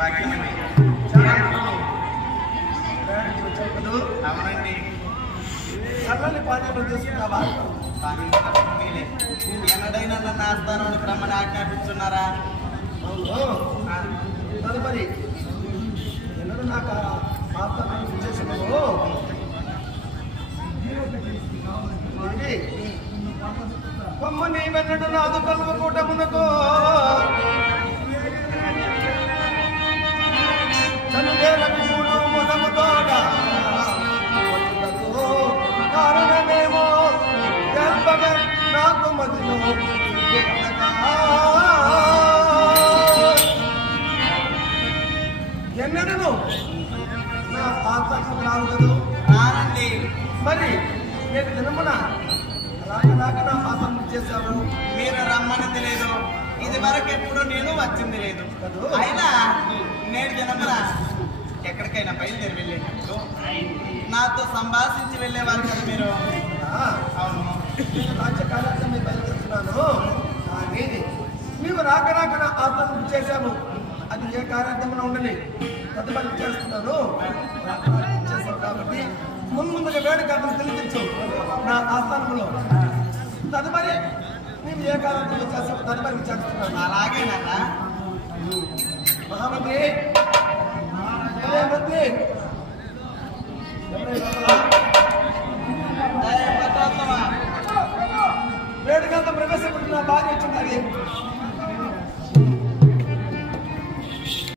భాగ్యమండి. అవునండి. చల్లని పానీయాలు తీసుకున్నావా? ఎన్నడైనా నన్ను ఆస్థానానికి రమ్మని ఆజ్ఞాపిస్తున్నారా? తదుపరి ఎన్నడూ నాకు ఆస్థానాన్ని విశేషము కొమ్మని వెన్నడు నాదు కలువ కూటమునకు తను వేలకు మూడు మొదముతోడ కారణమేమో తెప్పగా నాకు మదిలో ఎన్నడను నా ఆత్మకు రావు కదూ రానండి. మరి నేను దినమున అలాగలాగా నా ఆత్మ చేశాను. మీరు రమ్మనింది లేదు, ఇది వరకు ఎప్పుడు నేను వచ్చింది లేదు. అయినా నేడు జనమున ఎక్కడికైనా బయలుదేరి వెళ్ళేటప్పుడు నాతో సంభాషించి వెళ్ళేవారు కదా మీరు. అవును, నేను రాజ్య కార్యాలయం బయలుదేరుతున్నాను. కానీ నీవు రాక నా ఆత్మ చేశాను. అది ఏ కార్యార్థంలో ఉండని తదుపరి చేస్తున్నాను. చేశాను కాబట్టి ముందుగా వేడి కథను తెలిపించు నా ఆస్థానంలో. తదుపరి నీవు ఏ కార్యార్థంలో చేస్తావు తదుపరి చేస్తున్నాను. అలాగే నాన్న. మహామంత్రి మంత్రి